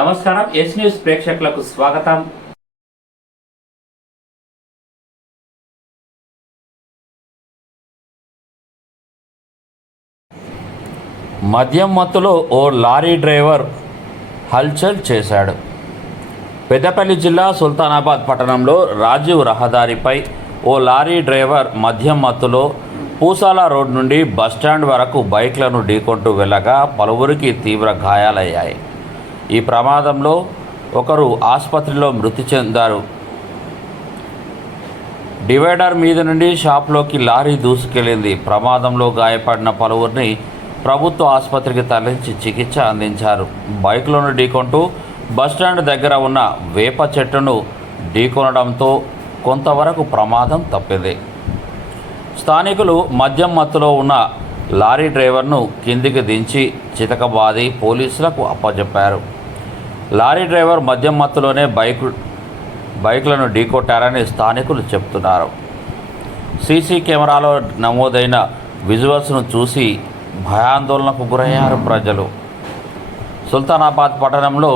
నమస్కారం yes news ప్రేక్షకులకు స్వాగతం. మద్యం మత్తులో ఓ లారీ డ్రైవర్ హల్చల్ చేశాడు. పెద్దపల్లి జిల్లా సుల్తానాబాద్ పట్టణంలో రాజీవ్ రహదారిపై ఓ లారీ డ్రైవర్ మద్యం మత్తులో పూసాల రోడ్ నుండి బస్టాండ్ వరకు బైక్లను ఢీకొంటూ వెళ్ళగా పలువురికి తీవ్ర గాయాలయ్యాయి. ఈ ప్రమాదంలో ఒకరు ఆసుపత్రిలో మృతి చెందారు. డివైడర్ మీద నుండి షాప్లోకి లారీ దూసుకెళ్ళింది. ప్రమాదంలో గాయపడిన పలువురిని ప్రభుత్వ ఆసుపత్రికి తరలించి చికిత్స అందించారు. బైక్లోను ఢీకొంటూ బస్టాండ్ దగ్గర ఉన్న వేప చెట్టును ఢీకొనడంతో కొంతవరకు ప్రమాదం తప్పింది. స్థానికులు మద్యం మత్తులో ఉన్న లారీ డ్రైవర్ను కిందికి దించి చితకబాది పోలీసులకు అప్పజెప్పారు. లారీ డ్రైవర్ మద్యం మత్తులోనే బైక్ బైక్లను ఢీకొట్టారని స్థానికులు చెప్తున్నారు. సీసీ కెమెరాలో నమోదైన విజువల్స్ను చూసి భయాందోళనకు గురయ్యారు ప్రజలు. సుల్తానాబాద్ పట్టణంలో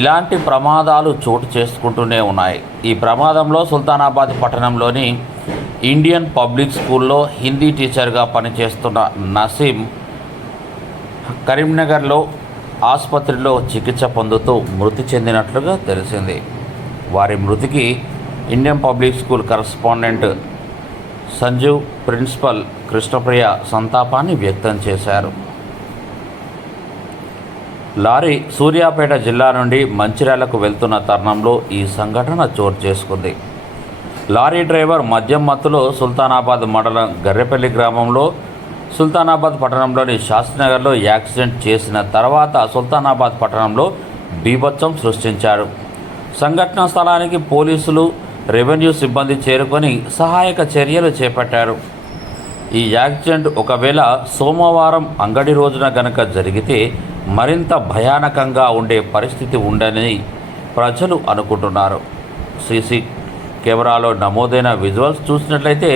ఇలాంటి ప్రమాదాలు చోటు చేసుకుంటూనే ఉన్నాయి. ఈ ప్రమాదంలో సుల్తానాబాద్ పట్టణంలోని ఇండియన్ పబ్లిక్ స్కూల్లో హిందీ టీచర్గా పనిచేస్తున్న నసీం కరీంనగర్లో ఆసుపత్రిలో చికిత్స పొందుతూ మృతి చెందినట్లుగా తెలిసింది. వారి మృతికి Indian public school correspondent Sanjeev principal Krishnapriya సంతాపాన్ని వ్యక్తం చేశారు. లారీ సూర్యాపేట జిల్లా నుండి మంచిర్యాలకు వెళ్తున్న తరుణంలో ఈ సంఘటన చోటు చేసుకుంది. లారీ డ్రైవర్ మద్యం మత్తులో సుల్తానాబాద్ మండలం గర్రెపల్లి గ్రామంలో సుల్తానాబాద్ పట్టణంలోని శాస్త్రినగర్లో యాక్సిడెంట్ చేసిన తర్వాత సుల్తానాబాద్ పట్టణంలో బీభత్సం సృష్టించారు. సంఘటన స్థలానికి పోలీసులు రెవెన్యూ సిబ్బంది చేరుకొని సహాయక చర్యలు చేపట్టారు. ఈ యాక్సిడెంట్ ఒకవేళ సోమవారం అంగడి రోజున గనక జరిగితే మరింత భయానకంగా ఉండే పరిస్థితి ఉండని ప్రజలు అనుకుంటున్నారు. సీసీ కెమెరాలో నమోదైన విజువల్స్ చూసినట్లయితే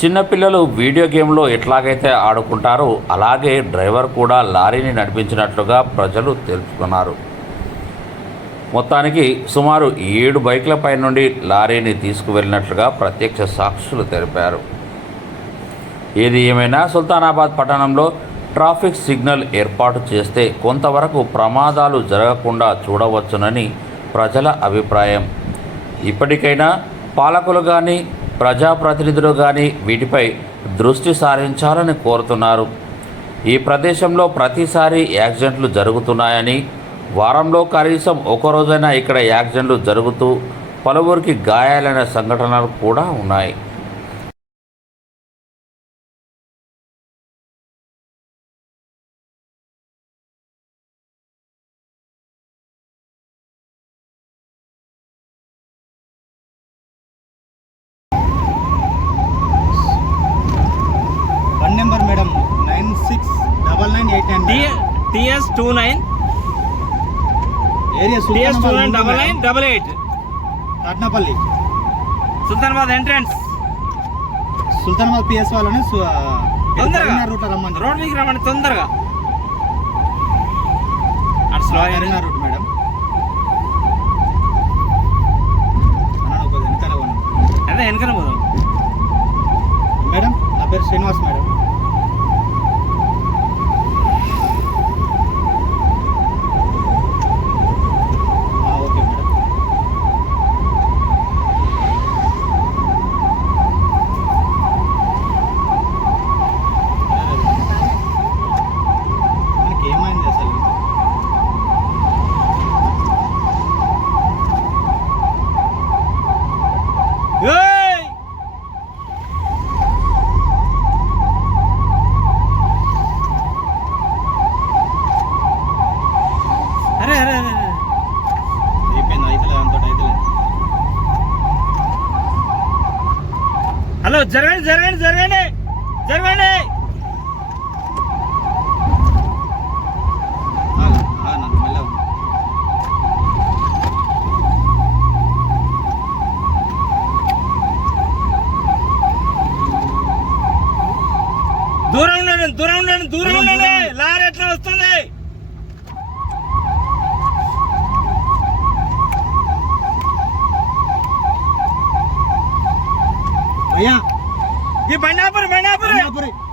చిన్నపిల్లలు వీడియో గేమ్లో ఎట్లాగైతే ఆడుకుంటారో అలాగే డ్రైవర్ కూడా లారీని నడిపించినట్లుగా ప్రజలు తెలుసుకున్నారు మొత్తానికి సుమారు ఏడు బైక్లపై నుండి లారీని తీసుకువెళ్ళినట్లుగా ప్రత్యక్ష సాక్షులు తెలిపారు. ఏది ఏమైనా సుల్తానాబాద్ పట్టణంలో ట్రాఫిక్ సిగ్నల్ ఏర్పాటు చేస్తే కొంతవరకు ప్రమాదాలు జరగకుండా చూడవచ్చునని ప్రజల అభిప్రాయం. ఇప్పటికైనా పాలకులు కానీ ప్రజాప్రతినిధులు కానీ వీటిపై దృష్టి సారించాలని కోరుతున్నారు. ఈ ప్రదేశంలో ప్రతిసారి యాక్సిడెంట్లు జరుగుతున్నాయని వారంలో కనీసం ఒకరోజైనా ఇక్కడ యాక్సిడెంట్లు జరుగుతూ పలువురికి గాయాలైన సంఘటనలు కూడా ఉన్నాయి. Six double nine eight nine TS two nine. Area TS two nine double nine double eight. Katnapalli. Sultanabad entrance. Sultanabad PS వాళ్ళని తొందరగా. రూట్ రమ్మంది రోడ్ మీకు రమ్మండి తొందరగా. అటు స్లో రూట్ జరగండి జరగండి జరగండి. ये बनापुर बनापुर मैनापुर।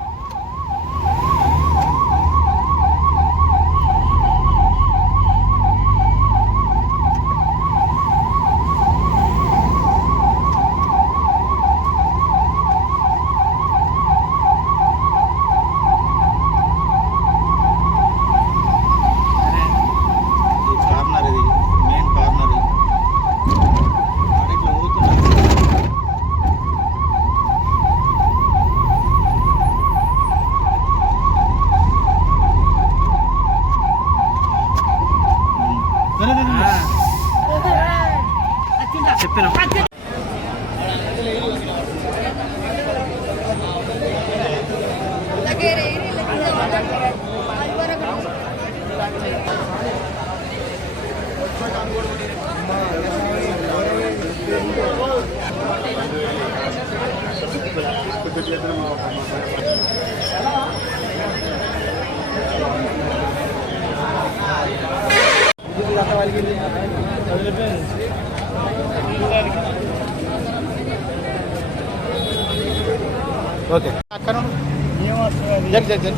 ఓకే. అక్కడ జరి జరి జరి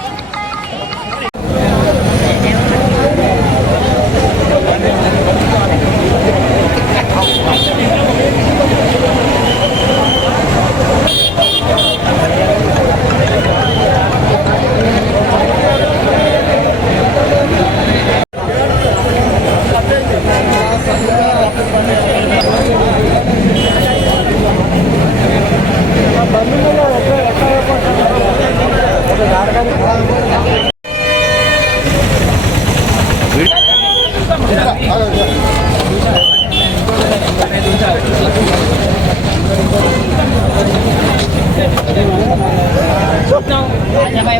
ভাই